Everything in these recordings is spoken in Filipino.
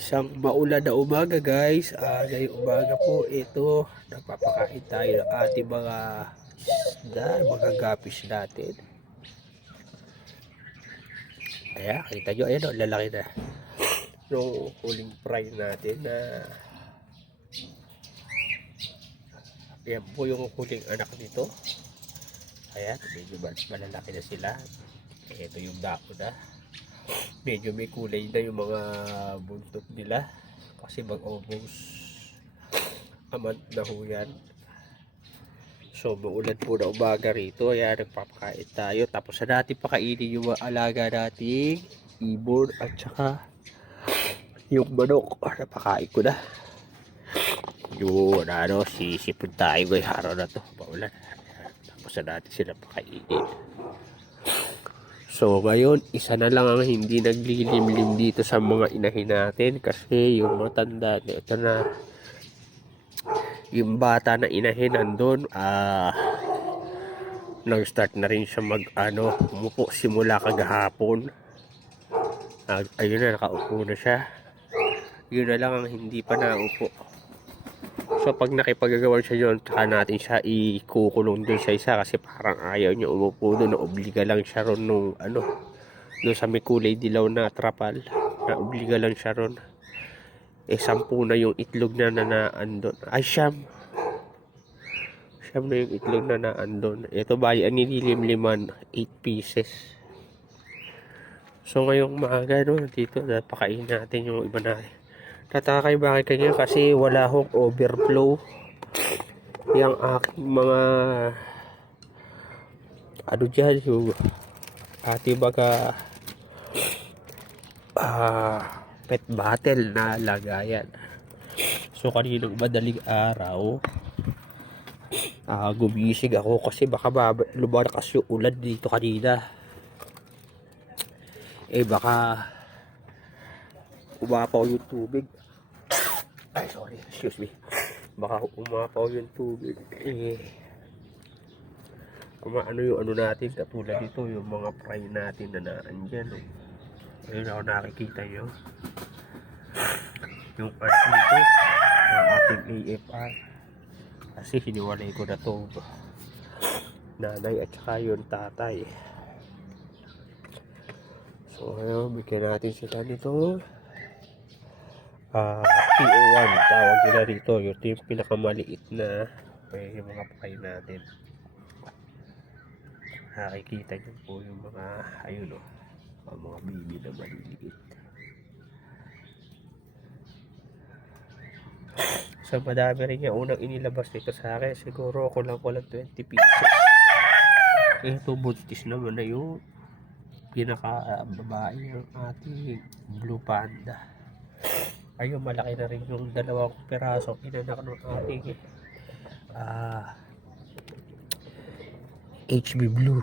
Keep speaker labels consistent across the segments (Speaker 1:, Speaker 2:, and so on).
Speaker 1: Isang maulan na umaga guys. Ah, ngayong umaga po ito. Nagpapakain tayo ng ating mga isda, mga gapis natin. Ayan, kita nyo. Ayan o, lalaki na. Nung huling fry natin na Ayan po yung huling anak nito. Ayan, medyo mal- malalaki na sila. Ito yung dako na. Medyo may kulay na yung mga buntot nila. Kasi mag-almost a month na ho yan. So, maulan po na umaga rito. Ayan, nagpapakain tayo. Tapos na natin pakainin yung mga alaga nating ibon at saka yung manok. Napakain ko na. Yun, ano, sisipon tayo ngayong araw na to. Maulan. Tapos na natin sila pakainin. So, ngayon, isa na lang ang hindi naglilimlim dito sa mga inahin natin kasi yung matanda na ito na yung bata na inahin nandun, ah, nag-start na rin siya mag, ano, umupo simula kagahapon. Ah, ayun na, nakaupo na siya. Yun na lang ang hindi pa naupo. So pag nakipagagawa siya yun, saka natin siya ikukulong dun sa isa kasi parang ayaw niya umupo doon. Obliga lang siya ron nung ano, doon sa may kulay dilaw na trapal. Na obliga lang siya ron. Eh sampu na yung itlog na nanaan doon. Ay siyam. Siyam na yung itlog na naan doon. Ito ba, yan nililimliman, 8 pieces. So ngayong maaga no, dito, napakain natin yung iba natin. Tataka kayo bakit kanya kasi wala hong overflow yung aking mga ano dyan yung ating mga ah, pet bottle na lagayan. So kaninang madaling araw ah, gumising ako kasi baka lumalakas yung ulan dito kanina. Eh baka umapaw yung tubig. Ay, sorry. Excuse me. Baka umapaw yung tubig. Eh, ano yung ano natin, katulad dito, yung mga fry natin na naandyan. Eh. Ayun ako nakikita nyo. Yung ano dito, yung ating AFR. Kasi hiniwalay ko na to nanay at saka yung tatay. So, ayun, bigyan natin sila nito ah PO1 tawag nila rito yung yung pinakamaliit na may yung mga pakay natin. Nakikita nyo po yung mga ayun o ang mga baby na maliliit. So madami rin yung unang inilabas nito sa akin. Siguro ako lang walang 20 pieces. Ito buntis naman na yung pinaka ah, babae ng ating blue panda ayun malaki na rin yung dalawang peraso inanak ng ating ah HB Blue.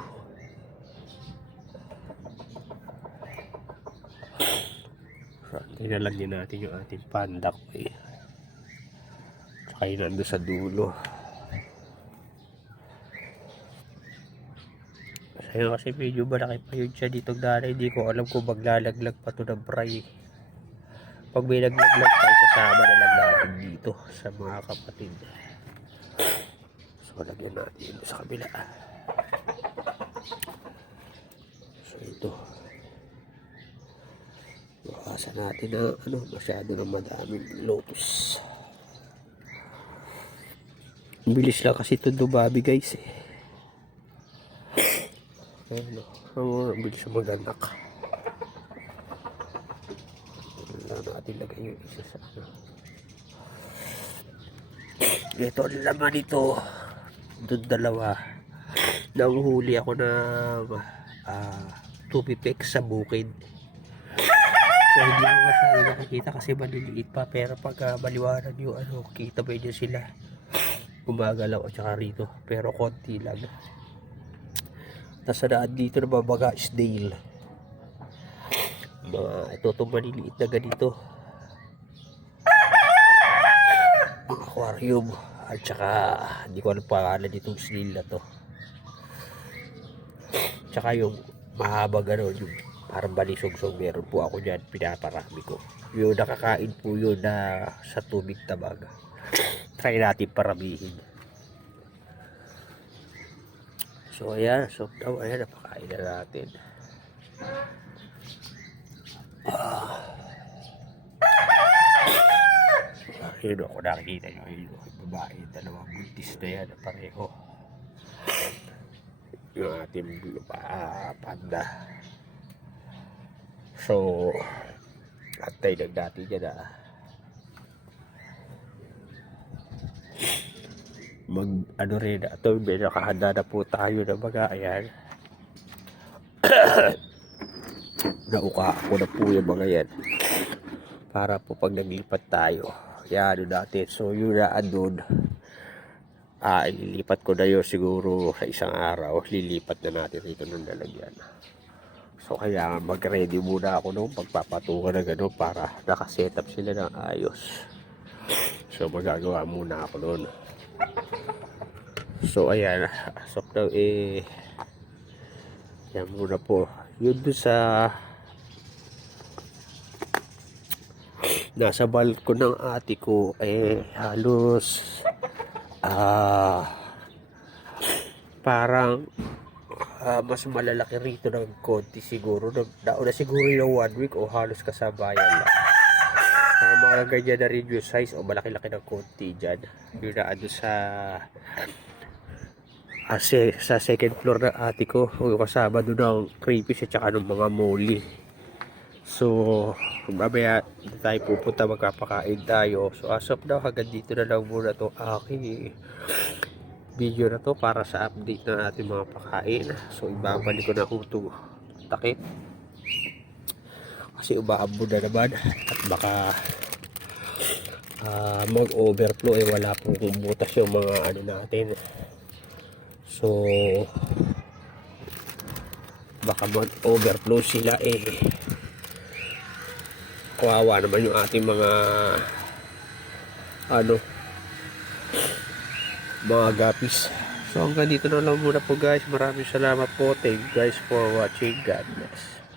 Speaker 1: So, tinalagyan natin yung ating panda ko eh. Tsaka yun nandun sa dulo. Ayun kasi medyo malaki pa yun siya dito dali hindi ko alam kung maglalaglag pa to ng fry pag may naglaglag pa isasama na lang natin dito sa mga kapatid. So lagyan natin sa kabila. So ito. Bakasan natin na ano masyado na madaming lotus. Ang bilis lang kasi ito dumabi guys eh. Ayun o ang bilis maganak lang natin lagay yung isa sa ano. Ito ang laman nito. Doon dalawa. Nanghuli ako ng uh, tupipek sa bukid. So hindi ko masyado nakikita kasi maliliit pa. Pero pag uh, maliwanag yung ano, kita mo yun sila. Gumagalaw at saka rito. Pero konti lang. Tapos sa daan dito na babaga is Dale mga ito itong maliliit na ganito mga aquarium at saka hindi ko alam pangalan itong snail na to tsaka yung mahaba gano'n yung parang balisog-sog meron po ako dyan pinaparami ko yung nakakain po yun na sa tubig tabag. Try natin paramihin. So ayan, so daw ayan, napakain na natin. Ah. Yun ako nakikita nyo, yung babae, dalawang buntis na yan, pareho. Yung ating uh, panda. So, antay lang natin yan ah. Mag, ano rin, ito, may nakahanda na po tayo ng mga, ayan. Nauka ako na po yung mga yan. Para po pag naglipat tayo, yan, ano natin. So, yun na andun. Ah, ililipat ko na yun siguro sa isang araw. Lilipat na natin rito ng lalagyan. So, kaya mag-ready muna ako nung pagpapatungan na gano'n para nakasetup sila ng ayos. So, magagawa muna ako noon. So, ayan. So, now, eh, yan muna po. Yun doon sa nasa balkon ng ate ko eh halos ah parang ah, mas malalaki rito ng konti siguro. Na, nauna siguro yung one week o halos kasabayan lang mga mga ganyan na rin yung size o malaki-laki ng konti dyan. Yung naano sa Kasi sa second floor ng ate ko, yung kasama doon ng creepy at saka ng mga molly. So, mamaya na tayo pupunta magkapakain tayo. So, as of now, hanggang dito na lang muna to aking video na to para sa update ng ating mga pakain. So, ibabalik ko na kung ito takip. Kasi umaambo na naman at baka ah, mag-overflow eh wala pong butas yung mga ano natin. So, baka mag-overflow sila eh kawawa naman yung ating mga ano mga gapis. So hanggang dito na lang muna po guys. Maraming salamat po. Thank you guys for watching. God bless